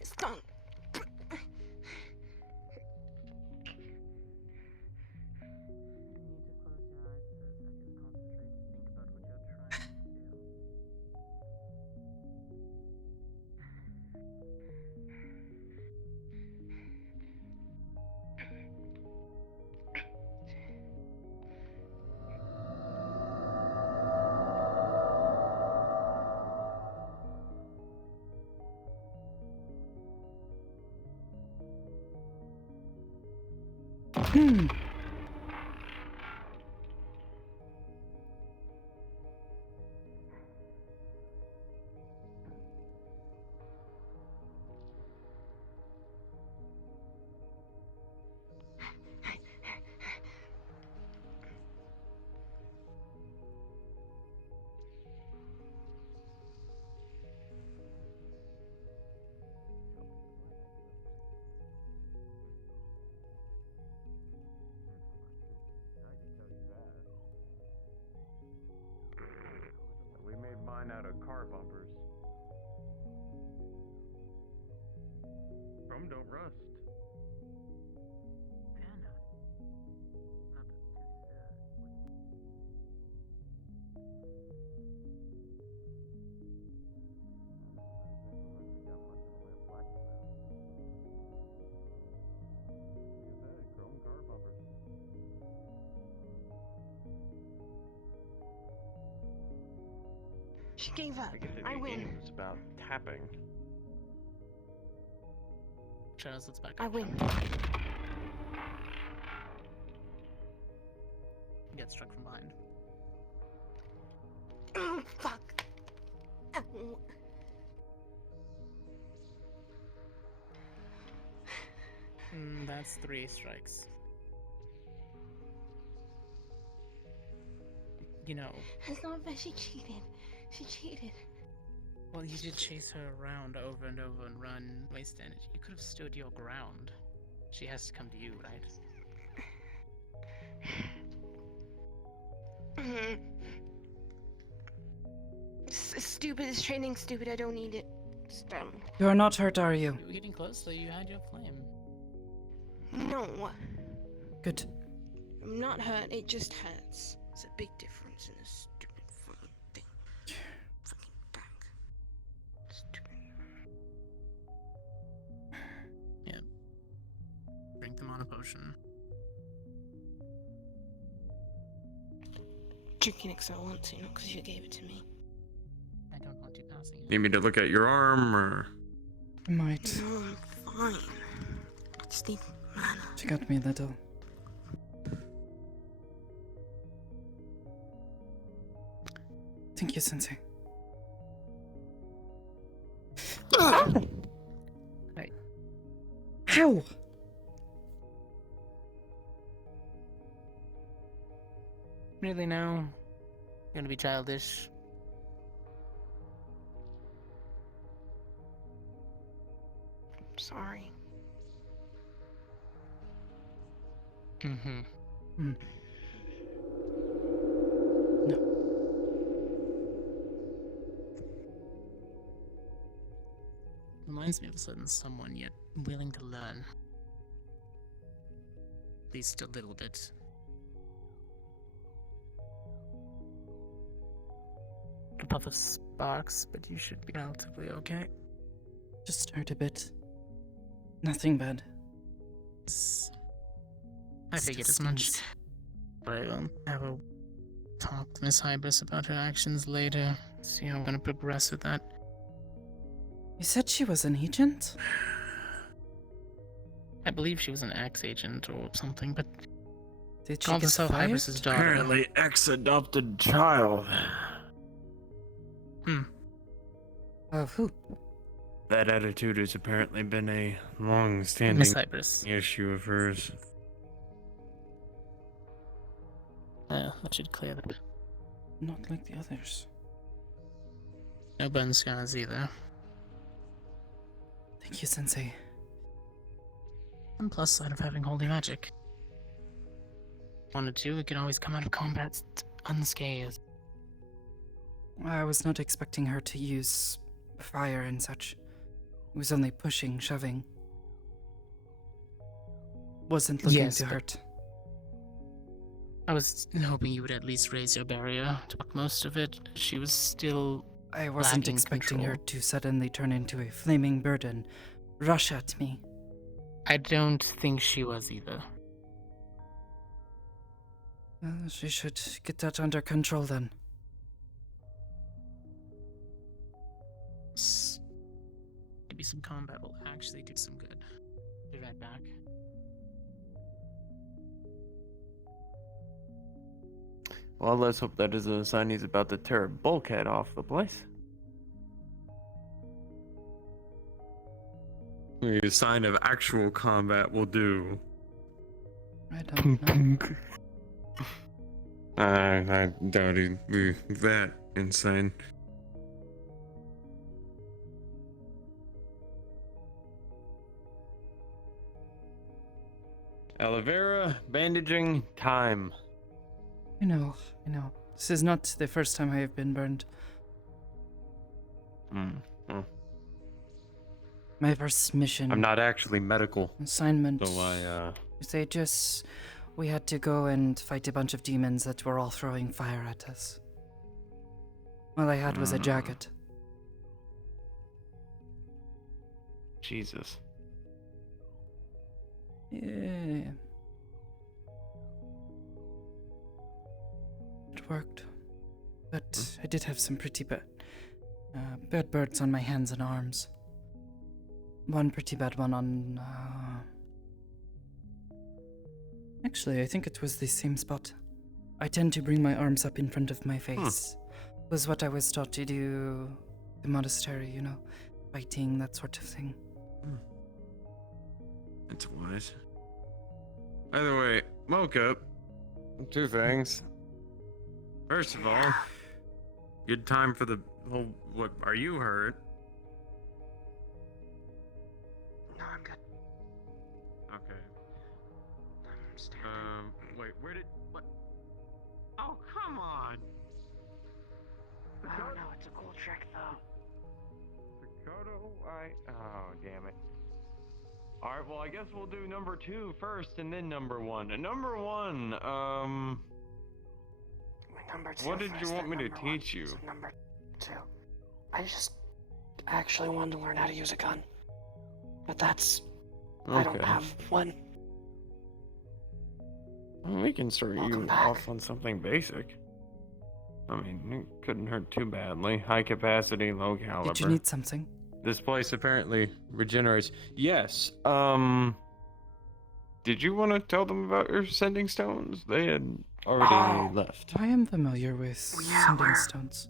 It's done. You need to close your eyes for a second, concentrate, think about what you're trying to do. We made mine out of car bumpers. Chrome don't rust. Chrome car bumpers. She gave up. I guess I the win. game is about tapping. Charles, let's back up. I win. Get struck from behind. Oh, fuck. Ow. That's 3 strikes. You know, It's not fair. She cheated. She cheated. well, you did chase her around over and over and run, waste energy. You could have stood your ground. She has to come to you, right? It's stupid. It's training stupid. I don't need it. It's dumb. You're not hurt, are you? You were getting close, so you had your flame. No. Good. I'm not hurt. It just hurts. It's a big difference in a stupid fucking thing. Fucking back. Stupid. Drink them on a potion. Drinking because I want to, not because you gave it to me. I don't want you passing it. Need me to look at your arm, or? I might. No, I'm fine. I just need mana. She got me a little. Thank you, Sensei. Hey. How? Really now? You're gonna be childish? Sorry. Mm-hmm. Reminds me of a certain someone, yet willing to learn. At least a little bit. A puff of sparks, but you should be relatively okay. Just hurt a bit. Nothing bad. I figured as much. But I'll have a talk with Miss Hybris about her actions later. See how I'm gonna progress with that. You said she was an agent? I believe she was an ex-agent or something, but Did she called get herself fired? Hybris's daughter. Apparently, ex-adopted child. Of who? That attitude has apparently been a long-standing Miss Hybris. issue of hers. That should clear that. Not like the others. No burn scars either. Thank you, Sensei. One plus side of having holy magic. Wanted to, we could always come out of combat unscathed. I was not expecting her to use fire and such. It was only pushing, shoving. Wasn't looking Yes, to but- hurt. I was hoping you would at least raise your barrier, took most of it. She was still... I wasn't lacking expecting her control. to suddenly turn into a flaming bird and rush at me. I don't think she was either. She should get that under control then. Maybe some combat will actually do some good. Be right back. Well, let's hope that isn't a sign he's about to tear a bulkhead off the place. A sign of actual combat will do. I don't know. I doubt he'd be that insane. Aloe vera, bandaging, time. I know. This is not the first time I have been burned. My first mission. I'm not actually medical, Assignment. so We had to go and fight a bunch of demons that were all throwing fire at us. All I had was a jacket. Jesus. Yeah. It worked. But I did have some pretty bad birds on my hands and arms. One pretty bad one on... Actually, I think it was the same spot. I tend to bring my arms up in front of my face. Was what I was taught to do at the monastery, you know, fighting, that sort of thing. That's wise. By the way, Mocha, two things. First of all, good time for the whole... What, are you hurt? No, I'm good. Okay. I'm standing. Wait, where did... What? Oh, come on! I don't know, it's a cool trick though. Sakoto, oh, damn it. Alright, well, I guess we'll do number 2 first, and then number 1. And number 1, Number 2 what did you first, want then me to number 1. teach you? So number 2. I actually wanted to learn how to use a gun. But that's... I don't have one. Well, we can start Welcome you back. off on something basic. I mean, it couldn't hurt too badly. High capacity, low caliber. Did you need something? This place apparently regenerates. Yes, did you want to tell them about your sending stones? They had already left. I am familiar with Yeah, sending we're- stones.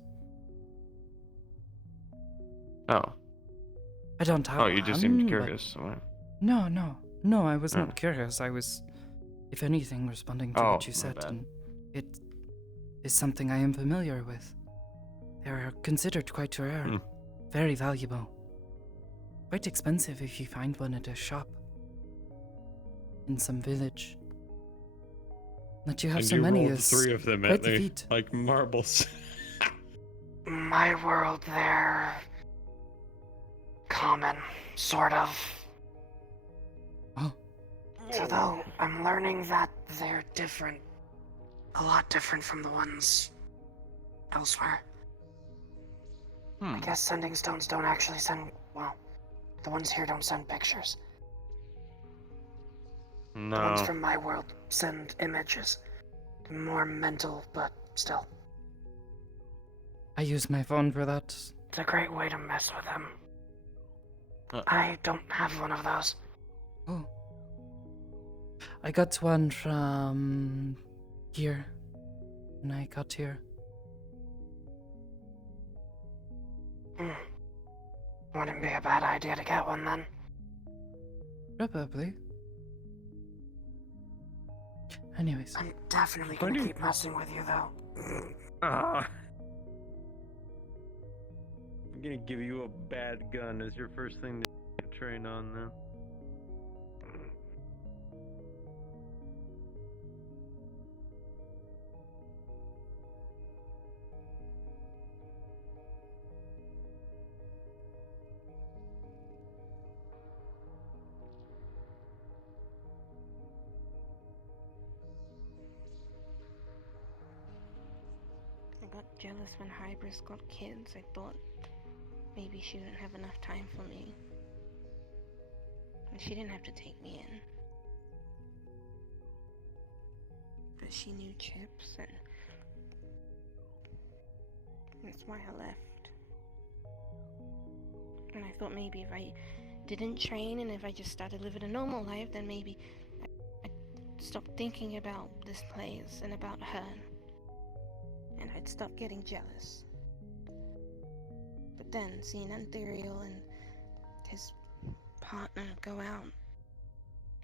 Oh. I don't have Oh, you just seemed one, but- curious. So No, I was Hmm. not curious. I was, if anything, responding to Oh, what you my said, bad. and it is something I am familiar with. They are considered quite rare, Hmm. very valuable. Quite expensive if you find one at a shop in some village. That you have so many is 3 of them quite the feat. like marbles. My world, they're... common, sort of. Oh, So though, I'm learning that they're different. A lot different from the ones elsewhere. I guess sending stones don't actually send, well, the ones here don't send pictures. The ones No. from my world send images. More mental, but still. I use my phone for that. It's a great way to mess with them. Uh. I don't have one of those. Oh. I got one from here when I got here. Wouldn't be a bad idea to get one then. Probably. Anyways, I'm definitely Why gonna do you- keep messing with you though. I'm gonna give you a bad gun as your first thing to train on then. I got jealous when Hybris got kids. I thought maybe she didn't have enough time for me. And she didn't have to take me in. But she knew Chips, and that's why I left. And I thought maybe if I didn't train and if I just started living a normal life, then maybe I'd stop thinking about this place and about her. I'd stop getting jealous. But then, seeing Ethereal and his partner go out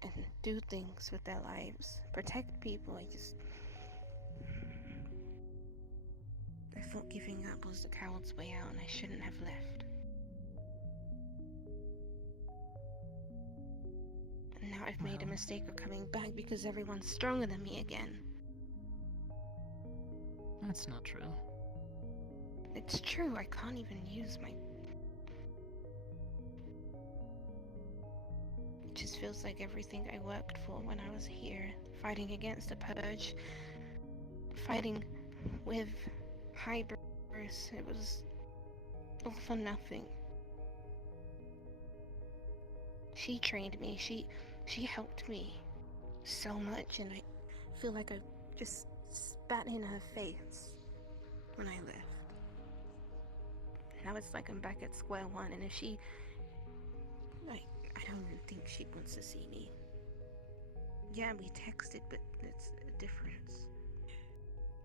and do things with their lives, protect people, I thought giving up was the coward's way out and I shouldn't have left. And now I've made a Well. mistake of coming back because everyone's stronger than me again. That's not true. It's true, I can't even use my... It just feels like everything I worked for when I was here, fighting against the purge, fighting with Hybris, it was all for nothing. She trained me, she helped me so much, and I feel like I just spat in her face when I left. Now it's like I'm back at square one, and if she... I don't even think she wants to see me. Yeah, we texted, but it's a difference.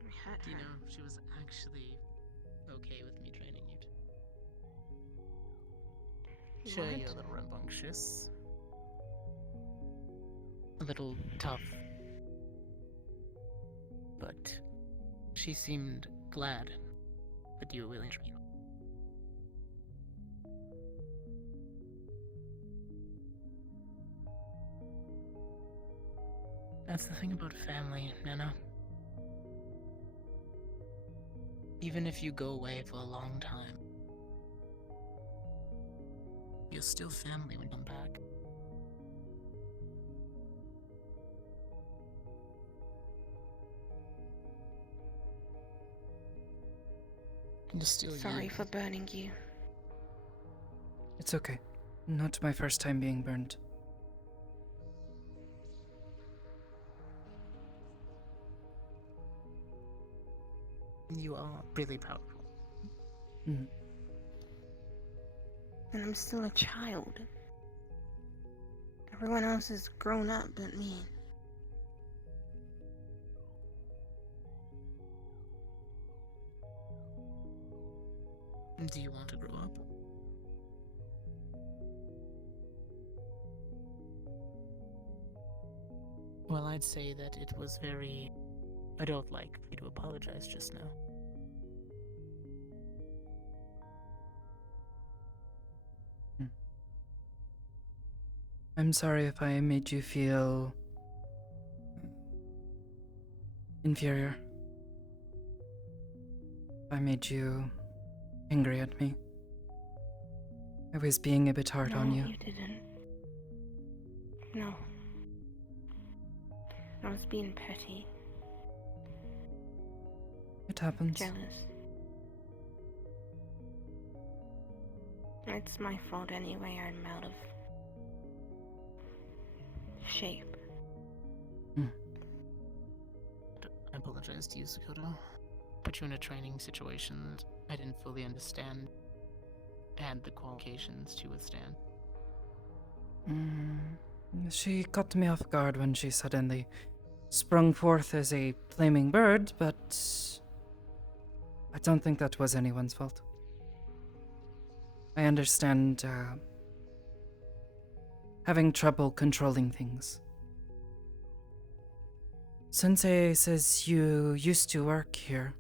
I hurt Do you her. know she was actually okay with me training you? Sure, you're a What? little rambunctious. A little tough. But she seemed glad that you were willing to train. That's the thing about family, Nana. Even if you go away for a long time, you're still family when you come back. You're still Sorry you. for burning you. It's okay. Not my first time being burned. You are really powerful. Mm. And I'm still a child. Everyone else is grown up but me. Do you want to grow up? Well, I'd say that it was very adult-like for you to apologize just now. I'm sorry if I made you feel inferior. If I made you angry at me. I was being a bit hard on you. No, you didn't. No. I was being petty, It happens. jealous. It's my fault anyway, I'm out of shape. I apologize to you, Sakoto. Put you in a training situation that I didn't fully understand and the qualifications to withstand. She caught me off guard when she suddenly sprung forth as a flaming bird, but I don't think that was anyone's fault. I understand having trouble controlling things. Sensei says you used to work here.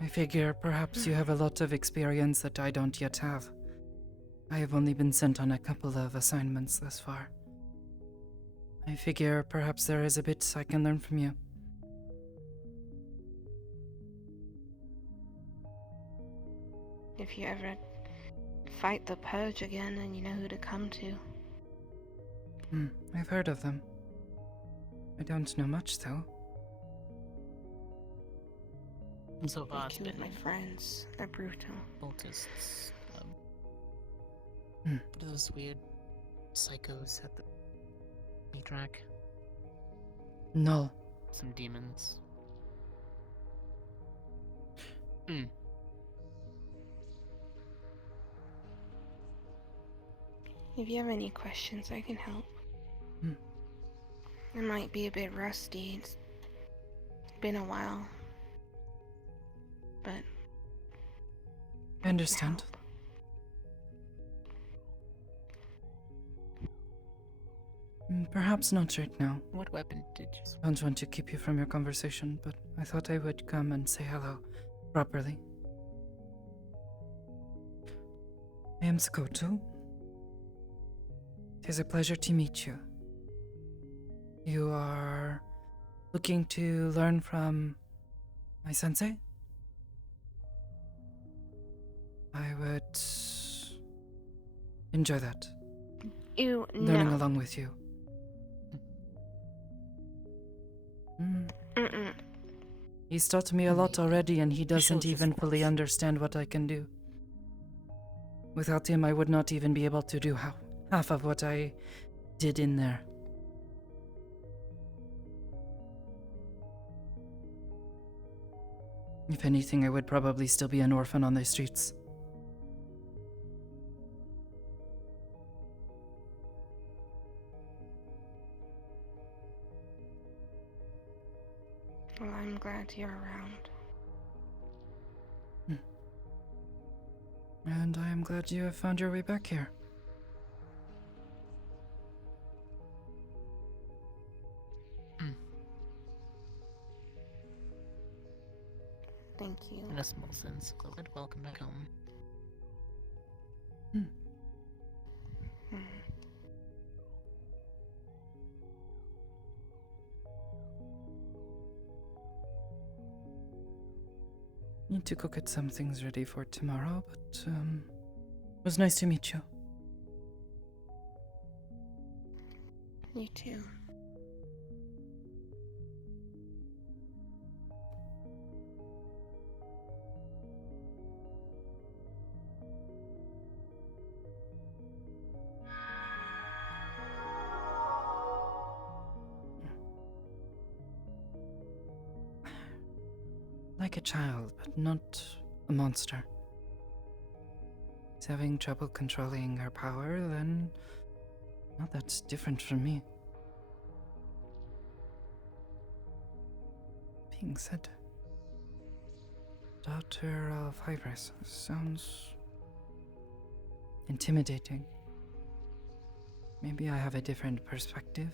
I figure perhaps you have a lot of experience that I don't yet have. I have only been sent on a couple of assignments thus far. I figure perhaps there is a bit I can learn from you. If you ever fight the purge again, then you know who to come to. I've heard of them. I don't know much, though. And so They far, it's killed been my friends. They're brutal. cultists. Hmm. What are those weird psychos at the track? Null. Some demons. If you have any questions, I can help. It might be a bit rusty. It's been a while. But I understand. Perhaps not right now. What weapon did you? Don't want to keep you from your conversation, but I thought I would come and say hello properly. I am Sakoto. It is a pleasure to meet you. You are looking to learn from my sensei? I would enjoy that. Ew, Learning no. along with you. Mm-mm. He's taught me a lot already, and he doesn't shows his even fully force. understand what I can do. Without him, I would not even be able to do half of what I did in there. If anything, I would probably still be an orphan on the streets. Well, I'm glad you're around. And I am glad you have found your way back here. Thank you. In a small sense, Chloe, welcome back home. Mm. Need to go get some things ready for tomorrow, but it was nice to meet you. You too. Like a child, but not a monster. Is having trouble controlling her power, then well, that's different from me. Being said, daughter of Hybris sounds intimidating. Maybe I have a different perspective.